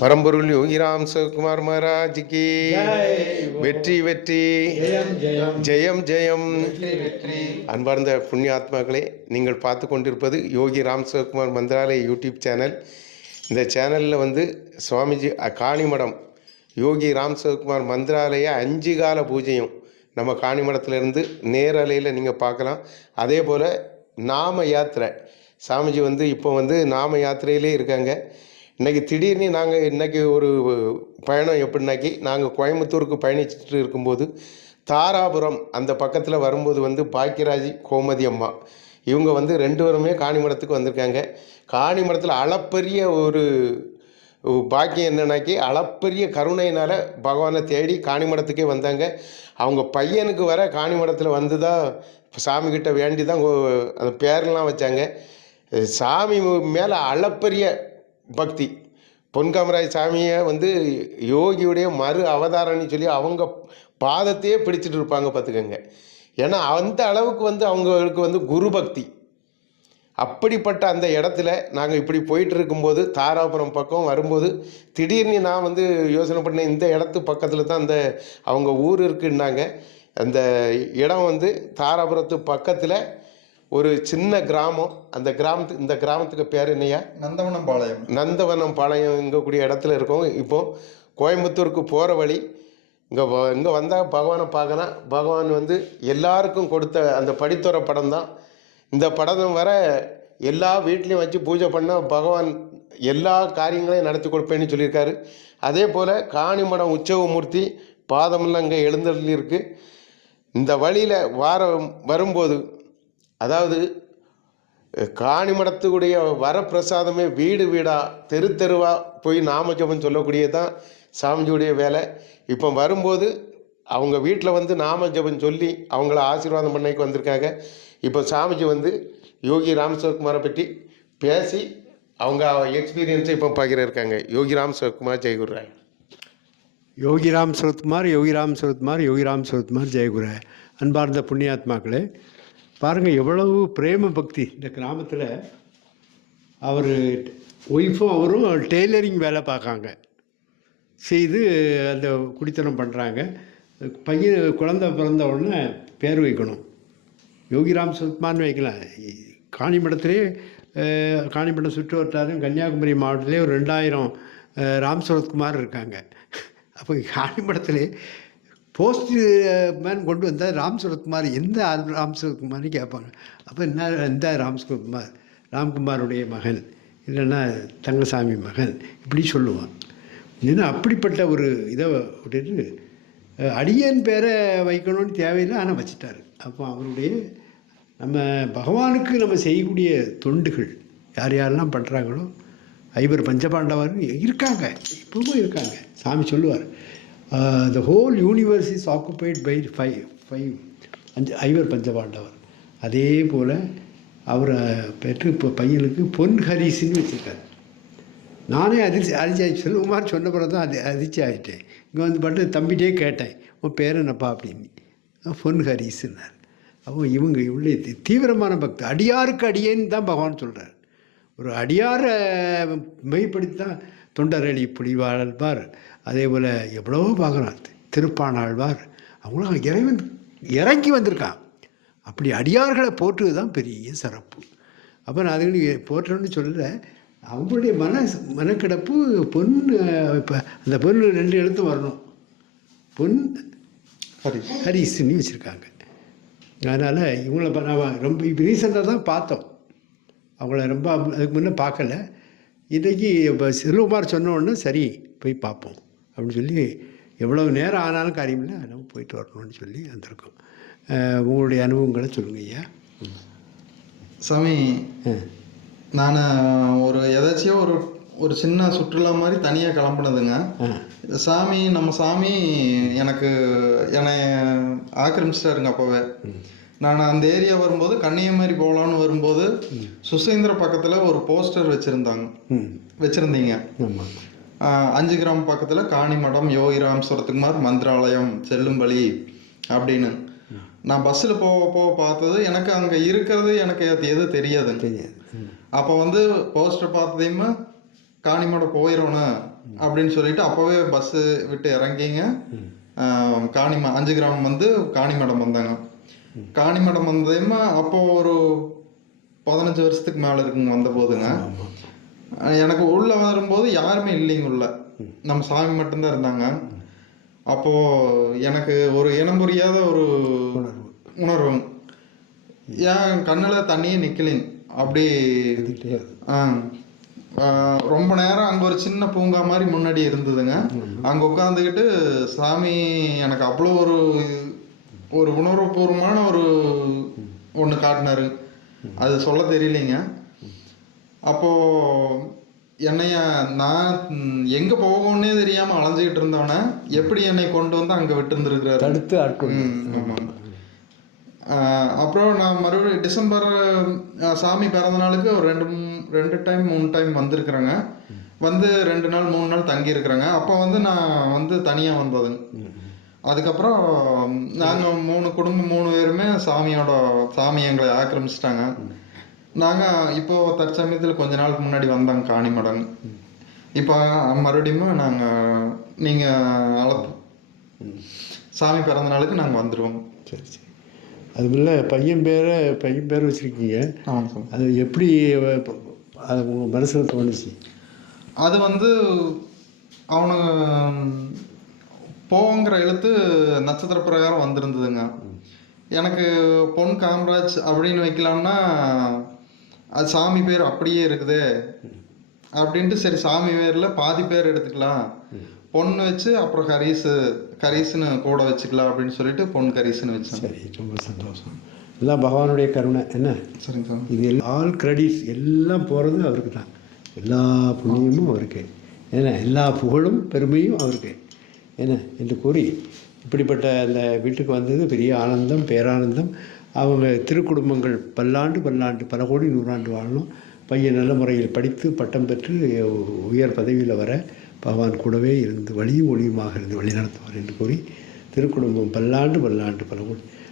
பரம்பொருள் யோகிராம் சிவகுமார் மகாராஜ்க்கு. வெற்றி வெற்றி. ஜெயம் ஜெயம். அன்பார்ந்த புண்ணிய ஆத்மாக்களே நீங்கள் பார்த்து கொண்டிருப்பது யோகி ராம் சிவகுமார் மந்திராலய யூடியூப் சேனல். இந்த சேனலில் வந்து சுவாமிஜி காணிமடம் யோகி ராம் சிவகுமார் மந்திராலய அஞ்சு கால பூஜையும் நம்ம காணிமடத்திலிருந்து நேரலையில் நீங்கள் பார்க்கலாம். அதே போல் நாம யாத்திரை. சாமிஜி வந்து இப்போ வந்து நாம யாத்திரையிலே இருக்காங்க. இன்றைக்கி திடீர்னு நாங்கள் இன்றைக்கி ஒரு பயணம் எப்படின்னாக்கி நாங்கள் கோயம்புத்தூருக்கு பயணிச்சுட்டு இருக்கும்போது தாராபுரம் அந்த பக்கத்தில் வரும்போது வந்து பாக்கியராஜி கோமதி அம்மா. இவங்க வந்து ரெண்டு பேருமே காணிமடத்துக்கு வந்திருக்காங்க. காணிமடத்தில் அளப்பரிய ஒரு பாக்கியம் என்னன்னாக்கி அளப்பரிய கருணையினால் பகவானை தேடி காணிமடத்துக்கே வந்தாங்க. அவங்க பையனுக்கு வர காணிமடத்தில் வந்து தான் சாமிக்கிட்ட வேண்டி தான் அந்த பேரெல்லாம் வச்சாங்க. சாமி மேலே அளப்பரிய பக்தி. பொன்காமராஜ் சாமியை வந்து யோகியுடைய மறு அவதாரம்னு சொல்லி அவங்க பாதத்தையே பிடிச்சிட்டு இருப்பாங்க பார்த்துக்கோங்க. ஏன்னா அந்த அளவுக்கு வந்து அவங்களுக்கு வந்து குரு பக்தி. அப்படிப்பட்ட அந்த இடத்துல நாங்கள் இப்படி போயிட்டு இருக்கும்போது தாராபுரம் பக்கம் வரும்போது திடீர்னு நான் வந்து யோசனை பண்ணேன் இந்த இடத்து பக்கத்தில் தான் அந்த அவங்க ஊர் இருக்குன்னாங்க. அந்த இடம் வந்து தாராபுரத்து பக்கத்தில் ஒரு சின்ன கிராமம். அந்த கிராமத்துக்கு இந்த கிராமத்துக்கு பேர் என்னையா நந்தவனம் பாளையம் நந்தவனம் பாளையம் இங்கக்கூடிய இடத்துல இருக்கோம். இப்போது கோயம்புத்தூருக்கு போகிற வழி இங்கே இங்கே வந்தால் பகவானை பார்க்கலாம் பகவான் வந்து எல்லாருக்கும் கொடுத்த அந்த படித்துற படம் தான். இந்த படம் வர எல்லா வீட்லேயும் வச்சு பூஜை பண்ணால் பகவான் எல்லா காரியங்களையும் நடத்தி கொடுப்பேன்னு சொல்லியிருக்காரு. அதே போல் காணிமடம் உற்சவமூர்த்தி பாதமெல்லாம் இங்கே எழுந்தருளி இருக்கு இந்த வழியில் வார வரும்போது அதாவது காணிமடத்துடைய வரப்பிரசாதமே வீடு வீடாக தெரு தெருவாக போய் நாம ஜெபன் சொல்லக்கூடியது தான் சாமிஜியுடைய வேலை. இப்போ வரும்போது அவங்க வீட்டில் வந்து நாம ஜெபம் சொல்லி அவங்கள ஆசீர்வாதம் பண்ணைக்கு வந்திருக்காங்க. இப்போ சாமிஜி வந்து யோகி ராம் பற்றி பேசி அவங்க எக்ஸ்பீரியன்ஸை இப்போ பகிர்ந்திருக்காங்க யோகி ராம் சிவகுமார் ஜெயகுருராய் யோகிராம் சுரத்குமார் யோகிராம் சுரத்குமார் யோகிராம் சுரத்குமார் ஜெயகுரு அன்பார்ந்த புண்ணியாத்மாக்களே பாருங்கள் எவ்வளவு பிரேம பக்தி இந்த கிராமத்தில். அவர் ஒய்ஃபும் அவரும் டெய்லரிங் வேலை பார்க்காங்க. செய்து அந்த குடித்தனம் பண்ணுறாங்க பையன் குழந்த பிறந்த உடனே பேர் வைக்கணும். யோகிராம் சுரத்குமார்னு வைக்கலாம். காணிமடத்திலே காணிமடம் சுற்று வட்டாரம் கன்னியாகுமரி மாவட்டத்திலே ஒரு ரெண்டாயிரம் ராம் சரத்குமார் இருக்காங்க. அப்போ காணிமடத்திலே போஸ்ட் மேன் கொண்டு வந்தால் ராம் எந்த ஆள் ராம் சரத்குமார்னு கேட்பாங்க அப்போ என்ன எந்த ராம் ராம்குமாருடைய மகன் இல்லைன்னா தங்கசாமி மகன் இப்படி சொல்லுவான். ஏன்னா அப்படிப்பட்ட ஒரு இதை விட்டுட்டு அடியன் பேரை வைக்கணும்னு தேவையில்லை ஆனால் வச்சுட்டார். அப்போ அவருடைய நம்ம பகவானுக்கு நம்ம செய்யக்கூடிய தொண்டுகள் யார் யாரெல்லாம் பண்ணுறாங்களோ ஐவர் பஞ்சபாண்டவர் இருக்காங்க இப்பவும் இருக்காங்க. சாமி சொல்லுவார் the whole universe is occupied by five five அஞ்சு ஐவர் பஞ்சபாண்டவர். அதே போல் அவரை பெற்று இப்போ பையனுக்கு பொன் ஹரிசின்னு வச்சுருக்காரு. நானே அதிர்ச்சி அதிர்ச்சி ஆகி செல்வகுமார் சொன்ன பிறகு தான் அது அதிர்ச்சி ஆகிட்டேன் இங்கே வந்து பட்டு தம்பிகிட்டே கேட்டேன் உன் பேர் என்னப்பா? அப்படின்னு. பொன் ஹரிஸ்னார் அப்போ இவங்க இவ்வளோ தீவிரமான பக்தி அடியாருக்கு அடியேன்னு தான் பகவான் சொல்கிறார் ஒரு அடியாரை மெய்ப்படுத்தி தான் தொண்டரளி புலிவாழ்வார். அதே போல் எவ்வளவோ பார்க்குறோம் திருப்பானாழ்வார். அவங்களும் இறைவன் இறங்கி வந்திருக்கான். அப்படி அடியார்களை போற்றுவது தான் பெரிய சிறப்பு. அப்போ நான் அதுக்கு போற்றோன்னு சொல்லலை. அவங்களுடைய மன மனக்கிடப்பு பொன் இப்போ அந்த பொண்ணு ரெண்டு எழுத்து வரணும். பொன் ஹரி ஹரிஸ்ன்னு வச்சுருக்காங்க. அதனால் இவங்கள நான் ரொம்ப இப்போ ரீசெண்டாக தான் பார்த்தோம். அவங்கள ரொம்ப அதுக்கு முன்னே பார்க்கல. இன்றைக்கி இப்போ செல்வகுமார் சொன்ன உடனே சரி போய் பார்ப்போம் அப்படின்னு சொல்லி எவ்வளவு நேரம் ஆனாலும் காரியம் இல்லை நம்ம போயிட்டு வரணும்னு சொல்லி வந்திருக்கோம். உங்களுடைய அனுபவங்களை சொல்லுங்க ஐயா. சாமி. நான் ஒரு எதாச்சியோ ஒரு ஒரு சின்ன சுற்றுலா மாதிரி தனியாக கிளம்புனதுங்க. சாமி நம்ம சாமி எனக்கு என்னை ஆக்கிரமிச்சிட்டாருங்க அப்போவே. நான் அந்த ஏரியா வரும்போது கன்னியாகுமரி போகலான்னு வரும்போது சுசேந்திர பக்கத்தில் ஒரு போஸ்டர் வச்சுருந்தாங்க. வச்சுருந்தீங்க. அஞ்சு கிராம் பக்கத்தில் காணிமடம் யோகிராம் சுரத்குமார் மந்திராலயம் செல்லும்பலி அப்படின்னு. நான் பஸ்ஸில் போக போக பார்த்தது எனக்கு அங்கே இருக்கிறது எனக்கு அது எது தெரியாதுங்க தெரியாது. அப்போ வந்து போஸ்டர் பார்த்ததையுமே காணிமடம் போயிடணும் அப்படின்னு சொல்லிட்டு அப்போவே பஸ்ஸு விட்டு இறங்கிங்க. காணிம அஞ்சு கிராமம் வந்து காணிமடம் வந்தாங்க. காணிமடம் வந்தேமா அப்போ ஒரு பதினஞ்சு வருஷத்துக்கு மேலே இருக்குங்க வந்த போதுங்க. எனக்கு உள்ள வரும்போது யாருமே இல்லைங்க உள்ள. நம்ம சாமி மட்டும்தான் இருந்தாங்க. அப்போ எனக்கு ஒரு இனம் புரியாத ஒரு உணர்வு. என் கண்ணில் தண்ணியே நிற்கலைங்க அப்படி. ஆ, ரொம்ப நேரம் அங்கே ஒரு சின்ன பூங்கா மாதிரி முன்னாடி இருந்ததுங்க. அங்கே உட்காந்துக்கிட்டு சாமி எனக்கு அவ்வளோ ஒரு ஒரு உணர்வுபூர்வமான ஒரு ஒன்று காட்டினாரு. அது சொல்ல தெரியலைங்க. அப்போ என்னைய நான் எங்க போகணும்னே தெரியாம அலைஞ்சுக்கிட்டு இருந்தவன எப்படி என்னை கொண்டு வந்து அங்க விட்டு தடுத்து ஆட்கொண்டு அப்புறம் நான் மறுபடியும் டிசம்பர் சாமி பிறந்த நாளுக்கு ஒரு ரெண்டு ரெண்டு டைம் மூணு டைம் வந்திருக்கிறேங்க. வந்து ரெண்டு நாள் மூணு நாள் தங்கி இருக்கிறேங்க அப்போ வந்து நான் வந்து தனியாக வந்ததுங்க. அதுக்கப்புறம் நாங்கள் மூணு குடும்பம் மூணு பேருமே சாமியோட சாமி எங்களை ஆக்கிரமிச்சிட்டாங்க. நாங்கள் இப்போ தற்சமயத்தில் கொஞ்ச நாளுக்கு முன்னாடி வந்தாங்க காணிமடம் இப்போ மறுபடியும் நாங்கள் நீங்கள் அழைப்பு. சாமி பிறந்த நாளுக்கு நாங்கள் வந்துடுவோம் சரி சரி. அதுமில்ல பையன் பேரை பையன் பேர் வச்சுருக்கீங்க. அது எப்படி அது உங்கள் மனசில் தோணுச்சு? அது வந்து அவனு போங்கிற எழுத்து நட்சத்திர பிரகாரம் வந்திருந்ததுங்க. எனக்கு பொன் காமராஜ் அப்படின்னு வைக்கலாம்னா அது சாமி பேர் அப்படியே இருக்குதே. அப்படின்ட்டு சரி சாமி பேரில் பாதி பேர் எடுத்துக்கலாம். பொண்ணு வச்சு அப்புறம் கரீஸு கரீஸ்னு கூட வச்சுக்கலாம் அப்படின்னு சொல்லிட்டு பொன் கரீஸ்னு வச்சேன். சரி ரொம்ப சந்தோஷம். எல்லாம் பகவானுடைய கருணை. என்ன? சரிங்க சார். இது ஆல் கிரெடிட்ஸ் எல்லாம் போகிறது அவருக்கு தான். எல்லா புண்ணியமும் அவருக்கு. ஏன்னா எல்லா புகழும் பெருமையும் அவருக்கு. என்ன என்று கூறி இப்படிப்பட்ட அந்த வீட்டுக்கு வந்தது பெரிய ஆனந்தம் பேரானந்தம். அவங்க திருக்குடும்பங்கள் பல்லாண்டு பல்லாண்டு பல கோடி நூறாண்டு வாழணும். பையன் நல்ல முறையில் படித்து பட்டம் பெற்று உயர் பதவியில் வர பகவான் கூடவே இருந்து வழியும் ஒளியுமாக இருந்து வழிநடத்துவார் என்று கூறி திருக்குடும்பம் பல்லாண்டு பல்லாண்டு பல கோடி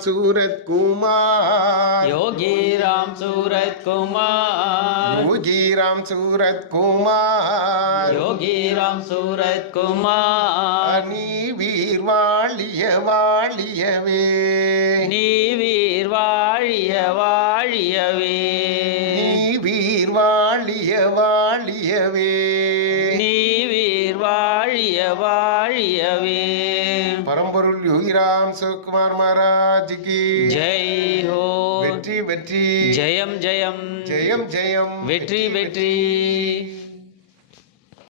யோகிராம் சூரத் குமார் யோகிராம் சூரத் குமார் யோகிராம் சூரத் குமார் யோகிராம் சூரத் குமார் நீ வீர் வாழிய வாழியவே. நீ வீர் வாழிய வாழியவே. நீ வீர் வாழிய வாழியவே. நீ வீர் வாழிய வாழியவே. பரம்பொருள் யோகிராம் சிவகுமார் மகாராஜ் கி ஜெய் ஹோ வெற்றி வெற்றி ஜெயம் ஜெயம் ஜெயம் ஜெயம் வெற்றி வெற்றி